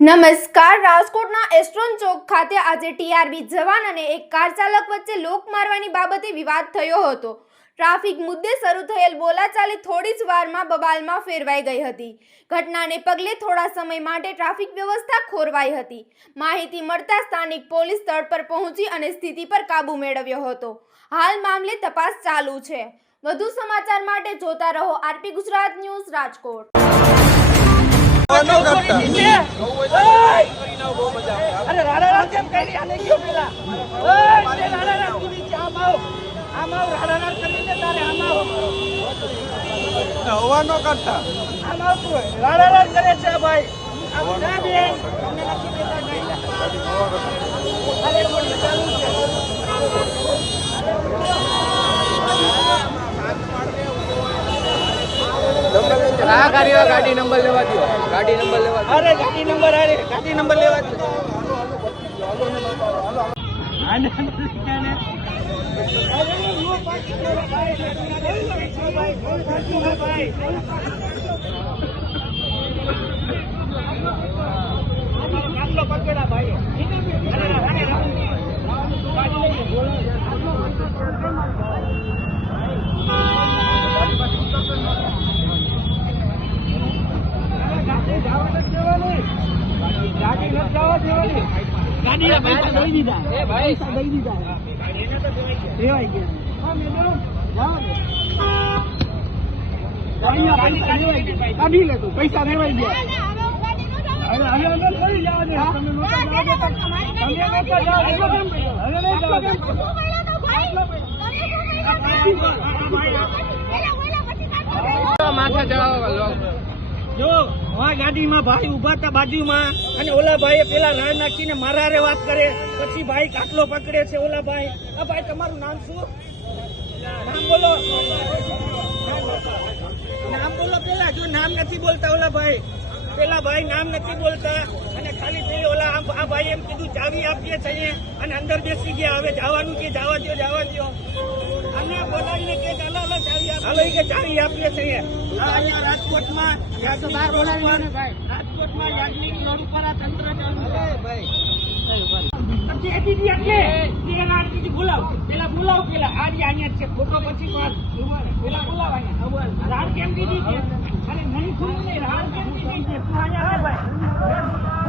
નમસ્કાર, રાજકોટના એસ્ટ્રોન ચોક ખાતે આજે ટીઆરબી જવાન અને એક કાર ચાલક વચ્ચે લોક મારવાની બાબતે વિવાદ થયો હતો. ટ્રાફિક મુદ્દે શરૂ થયેલ બોલાચાલી થોડી જ વારમાં બબાલમાં ફેરવાઈ ગઈ હતી. ઘટનાને પગલે થોડા સમય માટે ટ્રાફિક વ્યવસ્થા ખોરવાઈ હતી. માહિતી મળતા સ્થાનિક પોલીસ સ્થળ પર પહોંચી અને સ્થિતિ પર કાબૂ મેળવ્યો હતો. હાલ મામલે તપાસ ચાલુ છે. વધુ સમાચાર માટે જોતા રહો આરપી ગુજરાત ન્યૂઝ રાજકોટ ન કરતા અરે રાડા રાડ કેમ કરી આને કયો પેલા ઓય તે રાડા રાડ તું નીચે આમ આવ આમ આવ રાડા રાડ કરીને તારે આમ આવ હવા ન કરતા. આમ કરે છે ભાઈ આમ ના બેન તમને નથી દેતા નહીં અરે મોટી ચાલુ છે આ ગાડી ગાડી નંબર લેવા દો ગાડી નંબર લેવા અરે ગાડી નંબર અરે ગાડી નંબર લેવા દો આને ગાડી પૈસા દઈ દીધા એ ભાઈ. પૈસા દઈ દીધા. દેવાઈ ગયા. જો, આ ગાડીમાં ભાઈ ઊભા હતા બાજુમાં અને ઓલા ભાઈએ પેલા રાડ નાખીને મારા વાત કરે. પછી ભાઈ કાટલો પકડે છે ઓલા ભાઈ આ ભાઈ, તમારું નામ શું? નામ બોલો. નામ બોલો પેલા જો નામ નથી બોલતા ઓલા ભાઈ. પેલા ભાઈ નામ નથી બોલતા અને ખાલી થઈ ઓલા આ ભાઈ એમ કીધું ચાવી આપીએ છીએ અને અંદર બેસી ગયા. હવે જવાનું કે જવા દો જવા દો અને બોલાવીને કે ચાલો ચાવી આપીએ. કે ચાવી આપીએ છીએ અહીંયા રાજકોટમાં રાજકોટમાં યાજ્ઞિક રોડ ઉપર આ તંત્ર ચાલુ છે. ભાઈ. દીદી બોલાવ. પેલા બોલાવ પેલા. આ અહીંયા છે. ફોટો પછી પેલા બોલાવ અહીંયા. રાડ કેમ દીધી છે? અરે નહીં ખુલ્લું નહીં. રાડ કેમ દીધી છે? તું અહીંયા ભાઈ.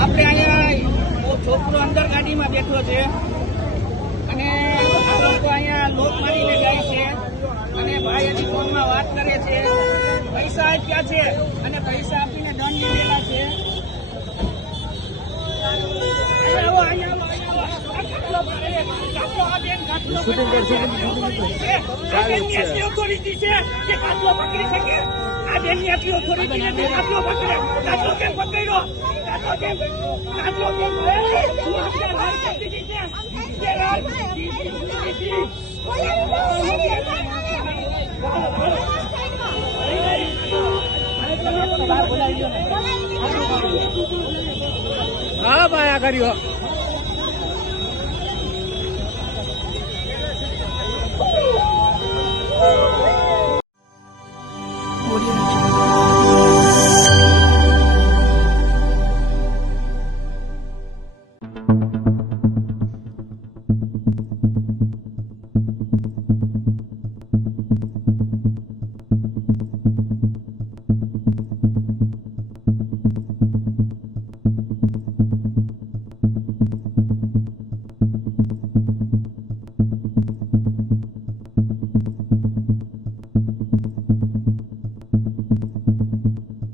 આપણે અહીંયા છોકરો અંદર ગાડીમાં બેઠો છે. અને આ લોકો અહીંયા લોક મારીને જાય છે. અને ભાઈ હજી ફોનમાં વાત કરે છે. પૈસા આપ્યા છે અને પૈસા આપીને દંડ લીધેલા છે ઓથોરિટી છે. કે કાટલો પકડી શકે આ બેનની આટલી authority નથી. કાટલો પકડે કાટલો કેમ પકડ્યો કાચલો કેમ કાચલો કેમ છે. હા ભાઈ કર્યો.